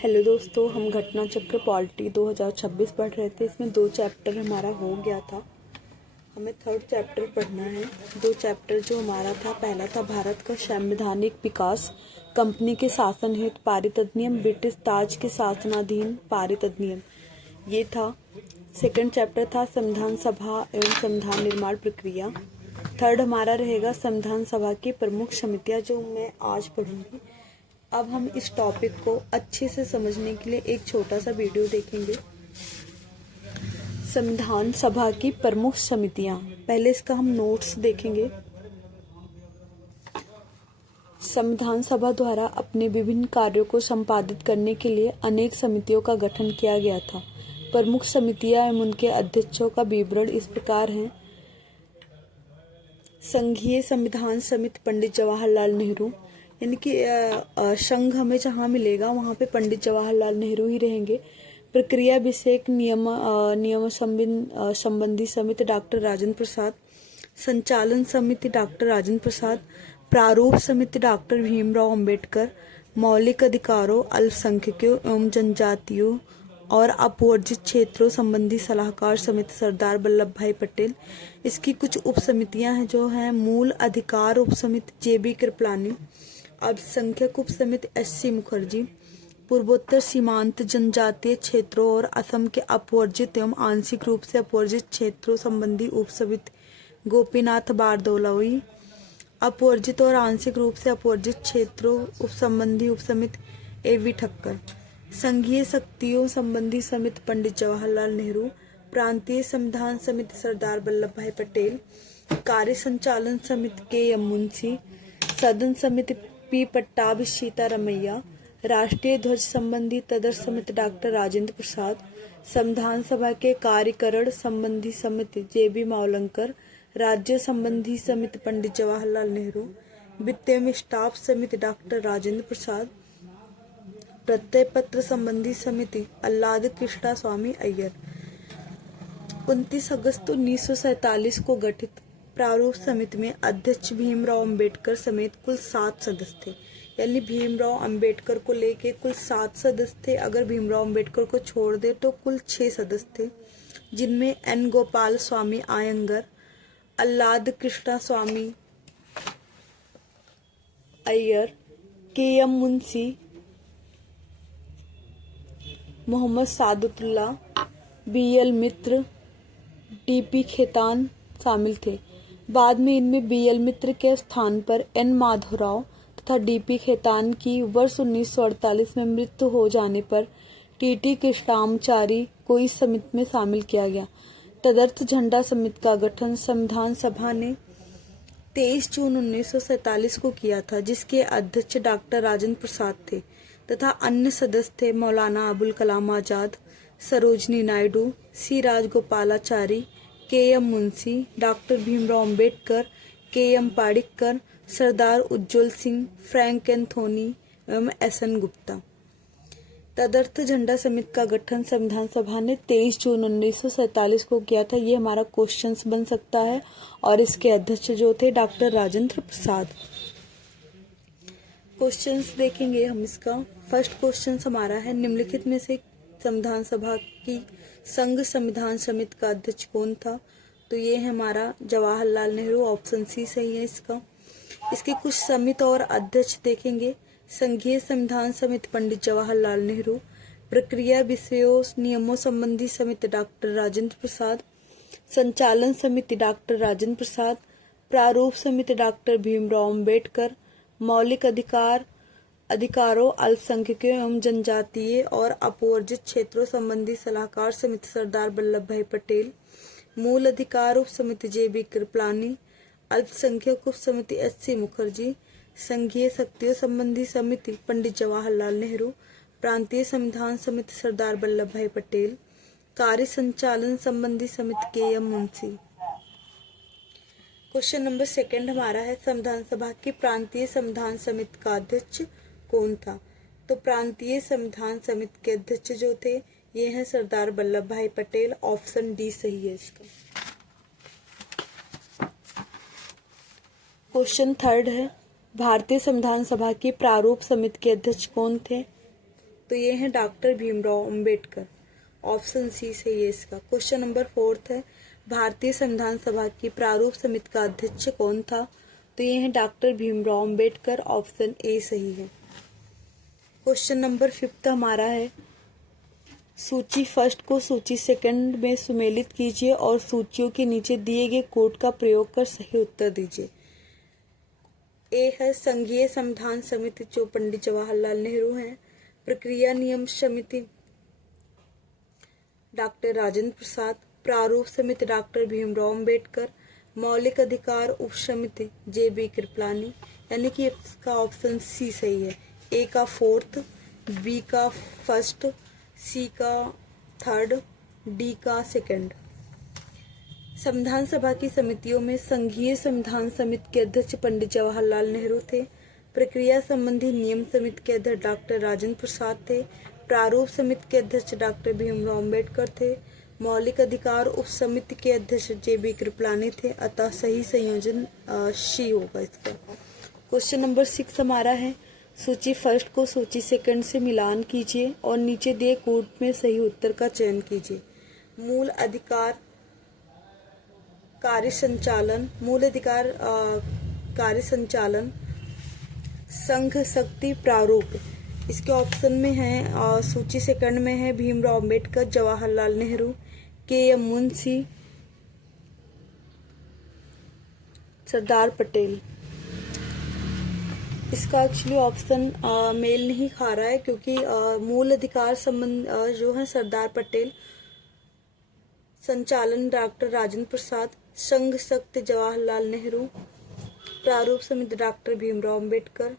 Hello दोस्तों, हम घटना चक्र पॉलिटी 2026 पढ़ रहे थे। इसमें 2 चैप्टर हमारा हो गया था। हमें 3rd चैप्टर पढ़ना है। 2 चैप्टर जो हमारा था, पहला था भारत का संवैधानिक विकास, कंपनी के शासन हेतु पारित अधिनियम, ब्रिटिश ताज के शासनाधीन पारित अधिनियम, ये था। 2nd चैप्टर था संविधान सभा एवं संविधान निर्माण प्रक्रिया। 3rd हमारा रहेगा संविधान सभा की प्रमुख समितियां, जो मैं आज पढ़ूंगी। अब हम इस टॉपिक को अच्छे से समझने के लिए एक छोटा सा वीडियो देखेंगे। संविधान सभा की प्रमुख समितियां, पहले इसका हम नोट्स देखेंगे। संविधान सभा द्वारा अपने विभिन्न कार्यों को संपादित करने के लिए अनेक समितियों का गठन किया गया था। प्रमुख समितियां एवं उनके अध्यक्षों का विवरण इस प्रकार है। संघीय संविधान समिति पंडित जवाहरलाल नेहरू, यानी कि संघ हमें जहाँ मिलेगा वहाँ पे पंडित जवाहरलाल नेहरू ही रहेंगे। प्रक्रिया विषयक नियम संबंधी समिति डॉक्टर राजेंद्र प्रसाद। संचालन समिति डॉक्टर राजेंद्र प्रसाद। प्रारूप समिति डॉक्टर भीमराव अंबेडकर। मौलिक अधिकारों, अल्पसंख्यकों एवं जनजातियों और अपवर्जित क्षेत्रों संबंधी सलाहकार समिति सरदार वल्लभ भाई पटेल। इसकी कुछ उप समितियां हैं जो हैं मूल अधिकार उप समिति जेबी कृपलानी। अल्पसंख्यक उप समिति एस.सी. मुखर्जी। पूर्वोत्तर सीमांत जनजातीय क्षेत्रों और असम के अपवर्जित एवं आंशिक रूप से अपवर्जित क्षेत्रों संबंधी उप समिति गोपीनाथ बारदौलाई। अपवर्जित और आंशिक रूप से अपवर्जित क्षेत्रों उप संबंधी उप समिति ए.वी. ठक्कर। संघीय शक्तियों संबंधी समिति पंडित जवाहरलाल नेहरू। प्रांतीय संविधान समिति सरदार वल्लभ भाई पटेल। कार्य संचालन समिति के.एम. मुंशी। सदन समिति पी. पट्टाभी सीतारमैया। राष्ट्रीय ध्वज संबंधी तदर्थ समिति डॉक्टर राजेंद्र प्रसाद। संविधान सभा के कार्यकरण संबंधी समिति जे.बी. मावलंकर। राज्य संबंधी समिति पंडित जवाहरलाल नेहरू। वित्त एवं स्टाफ समिति डॉक्टर राजेंद्र प्रसाद। प्रत्यय पत्र संबंधी समिति अल्लाद कृष्णा स्वामी अय्यर। 29 अगस्त 1947 को गठित प्रारूप समिति में अध्यक्ष भीमराव अंबेडकर समेत कुल 7 सदस्य थे। यानी भीमराव अंबेडकर को लेके कुल 7 सदस्य थे। अगर भीमराव अंबेडकर को छोड़ दे तो कुल 6 सदस्य थे, जिनमें एन. गोपाल स्वामी आयंगर, अल्लाद कृष्णा स्वामी अय्यर, के.एम. मुंशी, मोहम्मद सादुल्ला, बी.एल. मित्र, डी.पी. खेतान शामिल थे। बाद में इनमें बी.एल. मित्र के स्थान पर एन. माधवराव तथा डी.पी. खेतान की वर्ष 1948 में मृत्यु हो जाने पर टी.टी. कृष्णामाचारी को इस समिति में शामिल किया गया। तदर्थ झंडा समिति का गठन संविधान सभा ने 23 जून 1947 को किया था, जिसके अध्यक्ष डॉक्टर राजेंद्र प्रसाद थे तथा अन्य सदस्य थे Maulana Abul Kalam Azad, Sarojini Naidu, C. Rajagopalachari, K M. Munshi, doctor Bhimrao Ambedkar, K M. Padikkar, Sardar Ujjwal Singh, Frank Anthony एवं एस.एन. गुप्ता। तदर्थ झंडा समिति का गठन संविधान सभा ने 23 जून 1947 को किया था। ये हमारा क्वेश्चंस बन सकता है। और इसके अध्यक्ष जो थे डॉक्टर राजेंद्र प्रसाद। क्वेश्चंस देखेंगे हम इसका। फर्स्ट क्वेश्चन हमारा है, निम्नलिखित में से संविधान सभा की संघ संविधान समिति का अध्यक्ष कौन था? तो ये है हमारा जवाहरलाल नेहरू। ऑप्शन सी सही है इसका। इसके कुछ समिति और अध्यक्ष देखेंगे। संघीय संविधान समिति पंडित जवाहरलाल नेहरू। प्रक्रिया विषयों नियमों संबंधी समिति डॉक्टर राजेंद्र प्रसाद। संचालन समिति डॉक्टर राजेंद्र प्रसाद। प्रारूप समिति डॉक्टर भीमराव अंबेडकर। मौलिक अधिकारों, अल्पसंख्यकों एवं जनजातीय और अपवर्जित क्षेत्रों संबंधी सलाहकार समिति सरदार वल्लभ भाई पटेल। मूल अधिकार उप समिति जे.बी. कृपलानी। अल्पसंख्यक उप समिति एस.सी. मुखर्जी। संघीय शक्तियों संबंधी समिति पंडित जवाहरलाल नेहरू। प्रांतीय संविधान समिति सरदार वल्लभ भाई पटेल। कार्य संचालन संबंधी समिति के.एम. मुंशी। क्वेश्चन नंबर 2 हमारा है, संविधान सभा की प्रांतीय संविधान समिति का अध्यक्ष कौन था? तो प्रांतीय संविधान समिति के अध्यक्ष जो थे ये हैं सरदार वल्लभ भाई पटेल। ऑप्शन डी सही है इसका। क्वेश्चन 3 है, भारतीय संविधान सभा की प्रारूप समिति के अध्यक्ष कौन थे? तो ये है doctor Bhimrao Ambedkar. Option C सही है इसका। क्वेश्चन नंबर 4 है, भारतीय संविधान सभा की प्रारूप समिति का अध्यक्ष कौन था? तो ये है doctor Bhimrao Ambedkar. Option A सही है। क्वेश्चन नंबर 5 हमारा है, सूची फर्स्ट को सूची सेकंड में सुमेलित कीजिए और सूचियों के नीचे दिए गए कोड का प्रयोग कर सही उत्तर दीजिए। ए है संघीय संविधान समिति जो पंडित जवाहरलाल नेहरू हैं। प्रक्रिया नियम समिति डॉक्टर राजेंद्र प्रसाद। प्रारूप समिति डॉक्टर भीमराव अंबेडकर। मौलिक अधिकार उप समिति JB कृपलानी। यानी कि इसका ऑप्शन सी सही है। ए का 4th, बी का 1st, सी का 3rd, डी का 2nd। संविधान सभा की समितियों में संघीय संविधान समिति के अध्यक्ष पंडित जवाहरलाल नेहरू थे। प्रक्रिया संबंधी नियम समिति के अध्यक्ष डॉक्टर राजेंद्र प्रसाद थे। प्रारूप समिति के अध्यक्ष डॉक्टर भीमराव अंबेडकर थे। मौलिक अधिकार उप समिति के अध्यक्ष JB कृपलानी थे। अतः सही संयोजन सी होगा इसका। क्वेश्चन नंबर 6 हमारा है, सूची फर्स्ट को सूची सेकंड से मिलान कीजिए और नीचे दिए कोड में सही उत्तर का चयन कीजिए। मूल अधिकार कार्य संचालन, मूल अधिकार कार्य संचालन, संघ शक्ति प्रारूप। इसके ऑप्शन में है, सूची सेकंड में है भीमराव अंबेडकर, जवाहरलाल नेहरू, KM मुंशी, सरदार पटेल। इसका एक्चुअली ऑप्शन मेल नहीं खा रहा है क्योंकि मूल अधिकार संबंध जो है सरदार पटेल, संचालन डॉक्टर राजेंद्र प्रसाद, संघ शक्ति जवाहरलाल नेहरू, प्रारूप समिति डॉक्टर भीमराव अंबेडकर।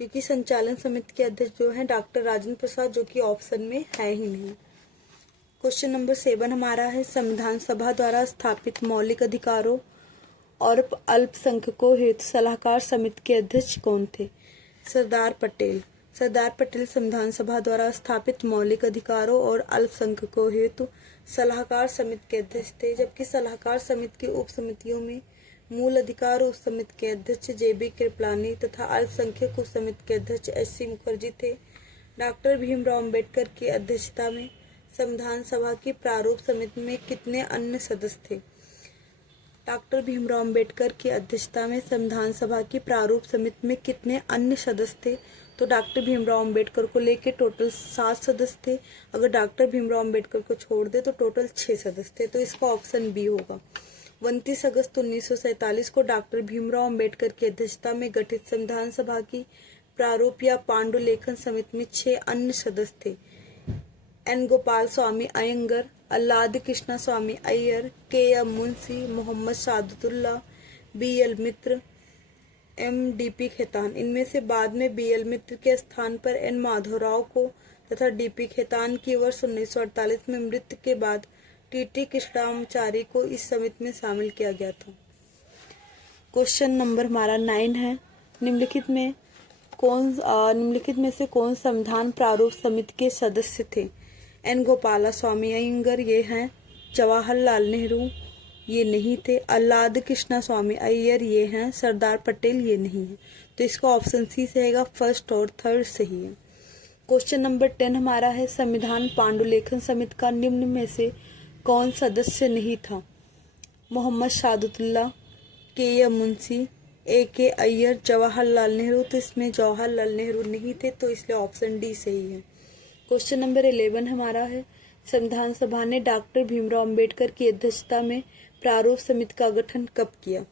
क्योंकि संचालन समिति के अध्यक्ष जो है डॉक्टर राजेंद्र प्रसाद, जो कि ऑप्शन में है ही नहीं। क्वेश्चन नंबर 7 हमारा है, संविधान सभा द्वारा स्थापित मौलिक अधिकारों और अल्पसंख्यकों हेतु सलाहकार समिति के अध्यक्ष कौन थे? सरदार पटेल। सरदार पटेल संविधान सभा द्वारा स्थापित मौलिक अधिकारों और अल्पसंख्यकों हेतु सलाहकार समिति के अध्यक्ष थे। जबकि सलाहकार समिति की उप समितियों में मूल अधिकार उप समिति के अध्यक्ष JB कृपलानी तथा अल्पसंख्यक उप समिति के अध्यक्ष SC मुखर्जी थे। डॉक्टर भीमराव अंबेडकर की अध्यक्षता में संविधान सभा की प्रारूप समिति में कितने अन्य सदस्य थे? डॉक्टर भीमराव अंबेडकर की अध्यक्षता में संविधान सभा की प्रारूप समिति में कितने अन्य सदस्य थे? तो डॉक्टर भीमराव अंबेडकर को लेके टोटल 7 सदस्य थे। अगर डॉक्टर भीमराव अंबेडकर को छोड़ दे तो टोटल 6 सदस्य थे। तो इसका ऑप्शन बी होगा। 29 अगस्त 1947 को डॉक्टर भीमराव अंबेडकर की अध्यक्षता में गठित संविधान सभा की प्रारूप या पांडुलेखन समिति में 6 अन्य सदस्य थे। N गोपाल स्वामी अयंगर, अल्लाद कृष्णा स्वामी अय्यर, KM मुंशी, मोहम्मद सादतुल्लाह, BL मित्र, MDP खेतान। इनमें से बाद में BL मित्र के स्थान पर N माधवराव को तथा DP खेतान की वर्ष 1948 में मृत्यु के बाद TT कृष्णाचारी को इस समिति में शामिल किया गया था। क्वेश्चन नंबर हमारा 9 है, निम्नलिखित में से कौन संविधान प्रारूप समिति के सदस्य थे? N गोपाला स्वामी अयंगर ये हैं। जवाहरलाल नेहरू ये नहीं थे। अल्लाद कृष्णा स्वामी अय्यर ये हैं। सरदार पटेल ये नहीं है। तो इसका ऑप्शन सी रहेगा, 1st और 3rd सही है। क्वेश्चन नंबर 10 हमारा है, संविधान पांडुलेखन समिति का निम्न में से कौन सदस्य नहीं था? Mohammad Sadatullah, KM Munshi, AK Iyer, Jawaharlal Nehru. तो इसमें जवाहरलाल नेहरू नहीं थे, तो इसलिए ऑप्शन डी सही है। क्वेश्चन नंबर 11 हमारा है, संविधान सभा ने डॉक्टर भीमराव अंबेडकर की अध्यक्षता में प्रारूप समिति का गठन कब किया?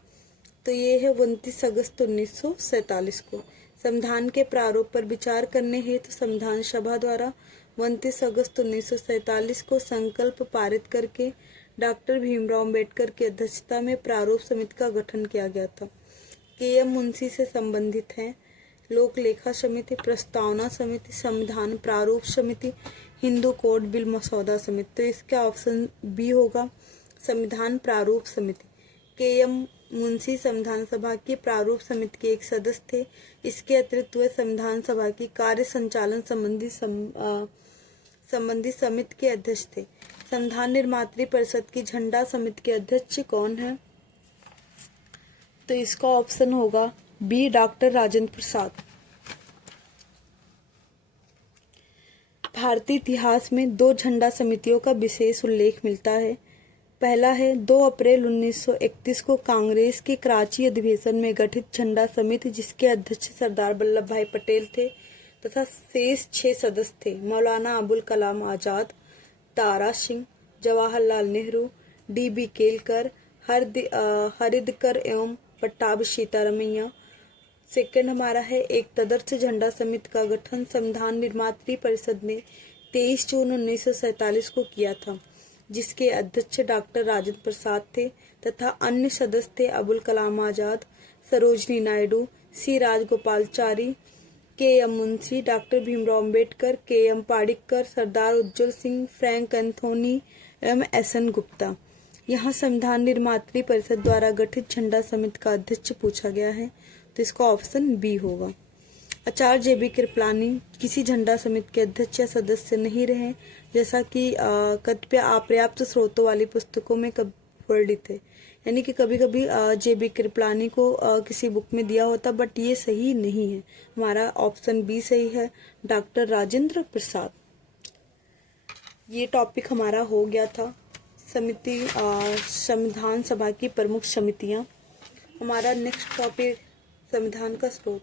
तो ये है 29 अगस्त 1947 को। संविधान के प्रारूप पर विचार करने हेतु संविधान सभा द्वारा 29 अगस्त 1947 को संकल्प पारित करके डॉक्टर भीमराव अंबेडकर की अध्यक्षता में प्रारूप समिति का गठन किया गया था। KM मुंशी से संबंधित हैं लोक लेखा समिति, प्रस्तावना समिति, संविधान प्रारूप समिति, हिंदू कोड बिल मसौदा समिति। तो इसका ऑप्शन बी होगा, संविधान प्रारूप समिति। KM मुंशी संविधान सभा की प्रारूप समिति के एक सदस्य थे। इसके अतिरिक्त वे संविधान सभा की कार्य संचालन संबंधी समिति के अध्यक्ष थे। संविधान निर्मात्री परिषद की झंडा समिति के अध्यक्ष कौन है? तो इसका ऑप्शन होगा बी, डॉक्टर राजेंद्र प्रसाद। भारतीय इतिहास में 2 झंडा समितियों का विशेष उल्लेख मिलता है। पहला है 2 अप्रैल 1931 को कांग्रेस के कराची अधिवेशन में गठित झंडा समिति, जिसके अध्यक्ष सरदार वल्लभ भाई पटेल थे तथा शेष 6 सदस्य थे मौलाना अबुल कलाम आजाद, तारा सिंह, जवाहरलाल नेहरू, D.B. केलकर, हरिदकर एवं पट्टाभी सीतारमैया। सेकंड हमारा है एक तदर्थ झंडा समिति का गठन संविधान निर्मात्री परिषद ने 23 जून 1947 को किया था, जिसके अध्यक्ष डॉक्टर राजेंद्र प्रसाद थे तथा अन्य सदस्य थे Abul Kalam Azad, Sarojini Naidu, C. Rajagopalachari, K.M. Munshi, doctor Bhimrao Ambedkar, K.M. Padikkar, Sardar Ujjwal Singh, Frank Anthony एवं S.N. गुप्ता। यहाँ संविधान निर्मात्री परिषद द्वारा गठित झंडा समिति का अध्यक्ष पूछा गया है, तो इसका ऑप्शन बी होगा। आचार्य J.B. कृपलानी किसी झंडा समिति के अध्यक्ष या सदस्य नहीं रहे, जैसा कि कतिपय अपर्याप्त स्रोतों वाली पुस्तकों में वर्णित है। यानी कि कभी कभी J.B. कृपलानी को किसी बुक में दिया होता, बट ये सही नहीं है। हमारा ऑप्शन बी सही है, डॉक्टर राजेंद्र प्रसाद। ये टॉपिक हमारा हो गया था संविधान सभा की प्रमुख समितियां। हमारा नेक्स्ट टॉपिक संविधान का स्रोत।